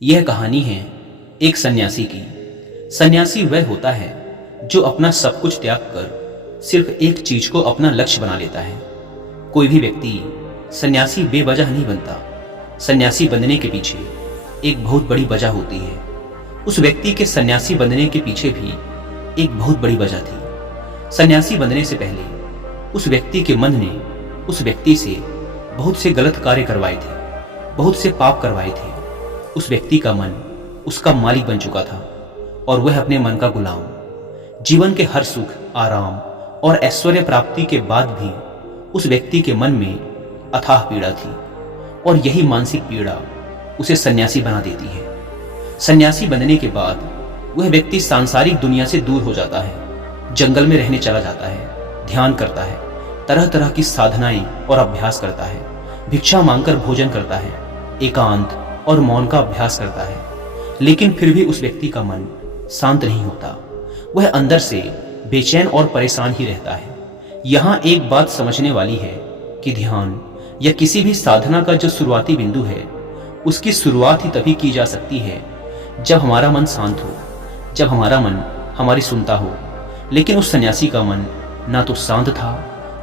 यह कहानी है एक सन्यासी की। सन्यासी वह होता है जो अपना सब कुछ त्याग कर सिर्फ एक चीज को अपना लक्ष्य बना लेता है। कोई भी व्यक्ति सन्यासी बेवजह नहीं बनता। सन्यासी बनने के पीछे एक बहुत बड़ी वजह होती है। उस व्यक्ति के सन्यासी बनने के पीछे भी एक बहुत बड़ी वजह थी। सन्यासी बनने से पहले उस व्यक्ति के मन ने उस व्यक्ति से बहुत से गलत कार्य करवाए थे, बहुत से पाप करवाए थे। उस व्यक्ति का मन उसका मालिक बन चुका था और वह अपने मन का गुलाम। जीवन के हर सुख, आराम और ऐश्वर्य प्राप्ति के बाद भी उस व्यक्ति के मन में अथाह पीड़ा थी और यही मानसिक पीड़ा उसे सन्यासी बना देती है। सन्यासी बनने के बाद वह व्यक्ति सांसारिक दुनिया से दूर हो जाता है, जंगल में रहने चला जाता है, ध्यान करता है, तरह तरह की साधनाएं और अभ्यास करता है, भिक्षा मांगकर भोजन करता है, एकांत और मौन का अभ्यास करता है। लेकिन फिर भी उस व्यक्ति का मन शांत नहीं होता। वह अंदर से बेचैन और परेशान ही रहता है। यहाँ एक बात समझने वाली है कि ध्यान या किसी भी साधना का जो शुरुआती बिंदु है, उसकी शुरुआत ही तभी की जा सकती है जब हमारा मन शांत हो, जब हमारा मन हमारी सुनता हो। लेकिन उस सन्यासी का मन ना तो शांत था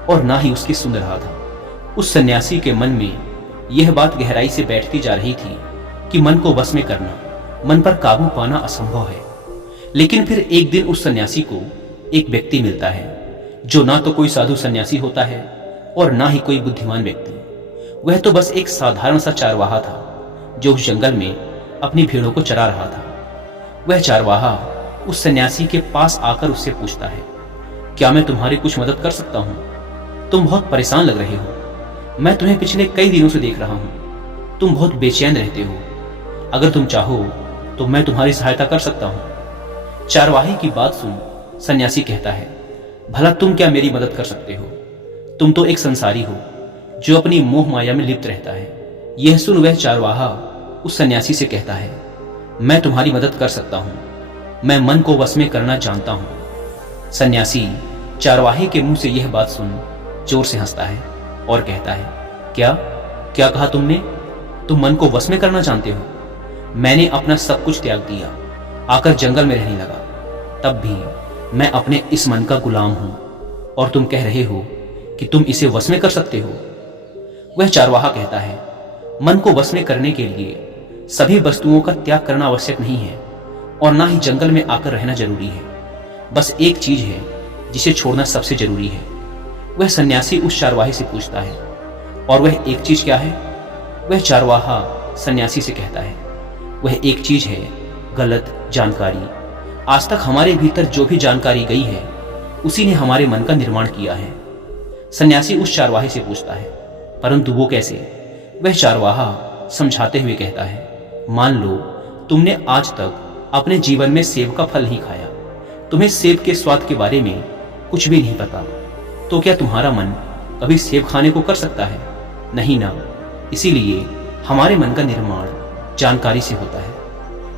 और ना ही उसकी सुन रहा था। उस सन्यासी के मन में यह बात गहराई से बैठती जा रही थी कि मन को वश में करना, मन पर काबू पाना असंभव है। लेकिन फिर एक दिन उस सन्यासी को एक व्यक्ति मिलता है जो ना तो कोई साधु सन्यासी होता है और ना ही कोई बुद्धिमान व्यक्ति। वह तो बस एक साधारण सा चारवाहा था जो उस जंगल में अपनी भेड़ों को चरा रहा था। वह चारवाहा उस सन्यासी के पास आकर उससे पूछता है, क्या मैं तुम्हारी कुछ मदद कर सकता हूँ? तुम बहुत परेशान लग रहे हो। मैं तुम्हें पिछले कई दिनों से देख रहा हूँ। तुम बहुत बेचैन रहते हो। अगर तुम चाहो तो मैं तुम्हारी सहायता कर सकता हूँ। चारवाही की बात सुन सन्यासी कहता है, भला तुम क्या मेरी मदद कर सकते हो? तुम तो एक संसारी हो जो अपनी मोह माया में लिप्त रहता है। यह सुन वह चारवाहा उस सन्यासी से कहता है, मैं तुम्हारी मदद कर सकता हूँ। मैं मन को वश में करना जानता हूँ। सन्यासी चारवाहे के मुंह से यह बात सुन जोर से हंसता है और कहता है, क्या क्या कहा तुमने? तुम मन को वश में करना जानते हो? मैंने अपना सब कुछ त्याग दिया, आकर जंगल में रहने लगा। तब भी मैं अपने इस मन का गुलाम हूं और तुम कह रहे हो कि तुम इसे वश में कर सकते हो। वह चारवाहा कहता है, मन को वश में करने के लिए सभी वस्तुओं का त्याग करना आवश्यक नहीं है और ना ही जंगल में आकर रहना जरूरी है। बस एक चीज है जिसे छोड़ना सबसे जरूरी है। वह सन्यासी उस चारवाहे से पूछता है, और वह एक चीज क्या है? वह चारवाहा सन्यासी से कहता है, वह एक चीज है गलत जानकारी। आज तक हमारे भीतर जो भी जानकारी गई है उसी ने हमारे मन का निर्माण किया है। सन्यासी उस चारवाहे से पूछता है, परंतु वो कैसे? वह चारवाहा समझाते हुए कहता है, मान लो तुमने आज तक अपने जीवन में सेब का फल नहीं खाया, तुम्हें सेब के स्वाद के बारे में कुछ भी नहीं पता, तो क्या तुम्हारा मन कभी सेब खाने को कर सकता है? नहीं ना। इसीलिए हमारे मन का निर्माण जानकारी से होता है।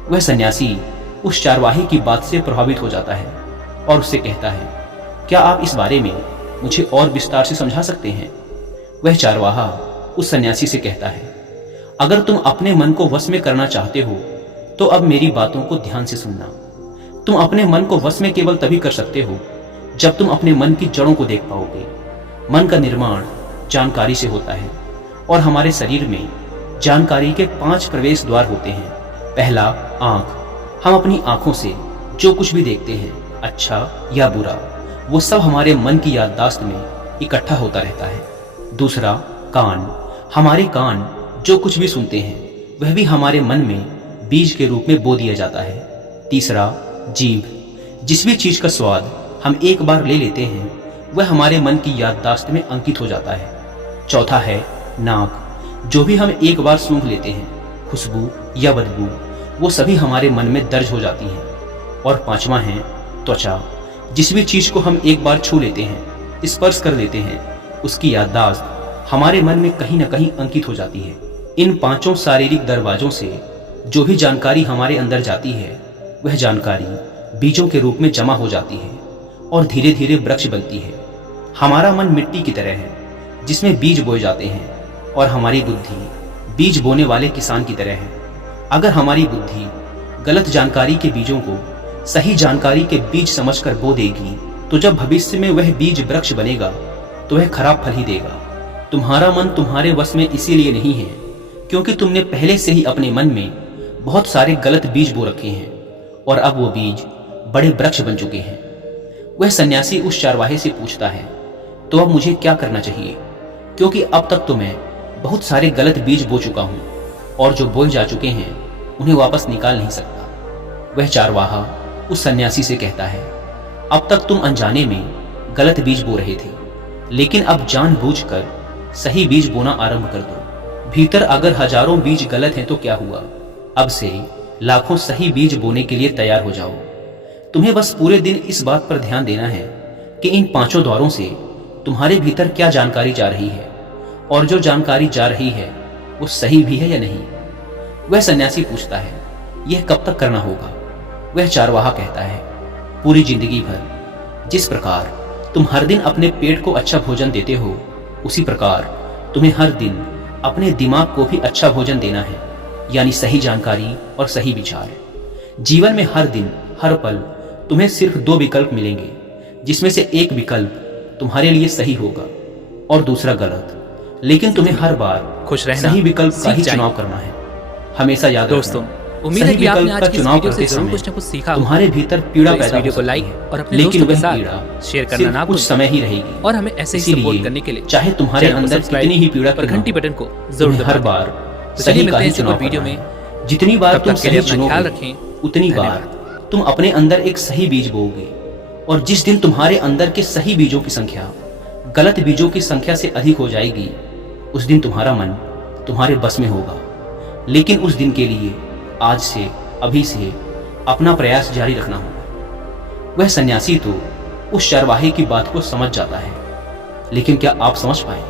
वह सन्यासी उस चारवाहे की बात से प्रभावित हो जाता है और उससे कहता है, क्या आप इस बारे में मुझे और विस्तार से समझा सकते हैं? वह चारवाहा उस सन्यासी से कहता है, अगर तुम अपने मन को वश में करना चाहते हो तो अब मेरी बातों को ध्यान से सुनना। तुम अपने मन को वश में केवल तभी कर सकते हो जब तुम अपने मन की जड़ों को देख पाओगे। मन का निर्माण जानकारी से होता है और हमारे शरीर में जानकारी के 5 प्रवेश द्वार होते हैं। पहला, आंख। हम अपनी आंखों से जो कुछ भी देखते हैं, अच्छा या बुरा, वो सब हमारे मन की याददाश्त में इकट्ठा होता रहता है। दूसरा, कान। हमारे कान जो कुछ भी सुनते हैं वह भी हमारे मन में बीज के रूप में बो दिया जाता है। तीसरा, जीभ। जिस भी चीज का स्वाद हम एक बार ले लेते हैं वह हमारे मन की याददाश्त में अंकित हो जाता है। चौथा है नाक। जो भी हम एक बार सूंघ लेते हैं, खुशबू या बदबू, वो सभी हमारे मन में दर्ज हो जाती हैं। और पांचवा है त्वचा। जिस भी चीज को हम एक बार छू लेते हैं, स्पर्श कर लेते हैं, उसकी याददाश्त हमारे मन में कहीं ना कहीं अंकित हो जाती है। इन 5 शारीरिक दरवाजों से जो भी जानकारी हमारे अंदर जाती है वह जानकारी बीजों के रूप में जमा हो जाती है और धीरे धीरे वृक्ष बनती है। हमारा मन मिट्टी की तरह है जिसमें बीज बोए जाते हैं और हमारी बुद्धि बीज बोने वाले किसान की तरह है। अगर हमारी बुद्धि गलत जानकारी के बीजों को सही जानकारी के बीज समझकर बो देगी तो जब भविष्य में वह बीज वृक्ष बनेगा तो वह खराब फल ही देगा। तुम्हारा मन तुम्हारे वश में इसीलिए नहीं है क्योंकि तुमने पहले से ही अपने मन में बहुत सारे गलत बीज बो रखे हैं और अब वो बीज बड़े वृक्ष बन चुके हैं। वह सन्यासी उस चारवाहे से पूछता है, तो अब मुझे क्या करना चाहिए, क्योंकि अब तक तो मैं बहुत सारे गलत बीज बो चुका हूं और जो बोए जा चुके हैं उन्हें वापस निकाल नहीं सकता। वह चारवाहा उस सन्यासी से कहता है, अब तक तुम अनजाने में गलत बीज बो रहे थे, लेकिन अब जानबूझकर सही बीज बोना आरंभ कर दो। भीतर अगर हजारों बीज गलत हैं तो क्या हुआ, अब से लाखों सही बीज बोने के लिए तैयार हो जाओ। तुम्हें बस पूरे दिन इस बात पर ध्यान देना है कि इन 5 द्वारों से तुम्हारे भीतर क्या जानकारी जा रही है और जो जानकारी जा रही है वो सही भी है या नहीं। वह सन्यासी पूछता है, यह कब तक करना होगा। वह चारवाहा कहता है, पूरी जिंदगी भर। जिस प्रकार तुम हर दिन अपने पेट को अच्छा भोजन देते हो उसी प्रकार तुम्हें हर दिन अपने दिमाग को भी अच्छा भोजन देना है, यानी सही जानकारी और सही विचार। जीवन में हर दिन हर पल तुम्हें सिर्फ 2 विकल्प मिलेंगे, जिसमें से एक विकल्प तुम्हारे लिए सही होगा और दूसरा गलत, लेकिन तुम्हें हर बार खुश रहना सही विकल्प का ही चुनाव करना है। हमेशा याद दोस्तों, उम्मीद है कि आपने आज की इस वीडियो से जरूर कुछ न कुछ सीखा। तुम्हारे भीतर पीड़ा पैदा वीडियो को लाइक और अपने लेकिन दोस्तों के वह पीड़ा साथ शेयर करना ना कुछ समय ही रहेगी और हमें ऐसे ही सपोर्ट करने के लिए चाहे तुम्हारे अंदर कितनी ही पीड़ा और घंटी बटन को जरूर हर बार सही का ही चुनाव वीडियो में। जितनी बार तुम सही ख्याल चुनोगे रखें, उतनी बार तुम अपने अंदर एक सही बीज बोओगे और जिस दिन तुम्हारे अंदर के सही बीजों की संख्या गलत बीजों की संख्या से अधिक हो जाएगी उस दिन तुम्हारा मन तुम्हारे बस में होगा। लेकिन उस दिन के लिए आज से अभी से अपना प्रयास जारी रखना होगा। वह सन्यासी तो उस चारवाहे की बात को समझ जाता है, लेकिन क्या आप समझ पाए?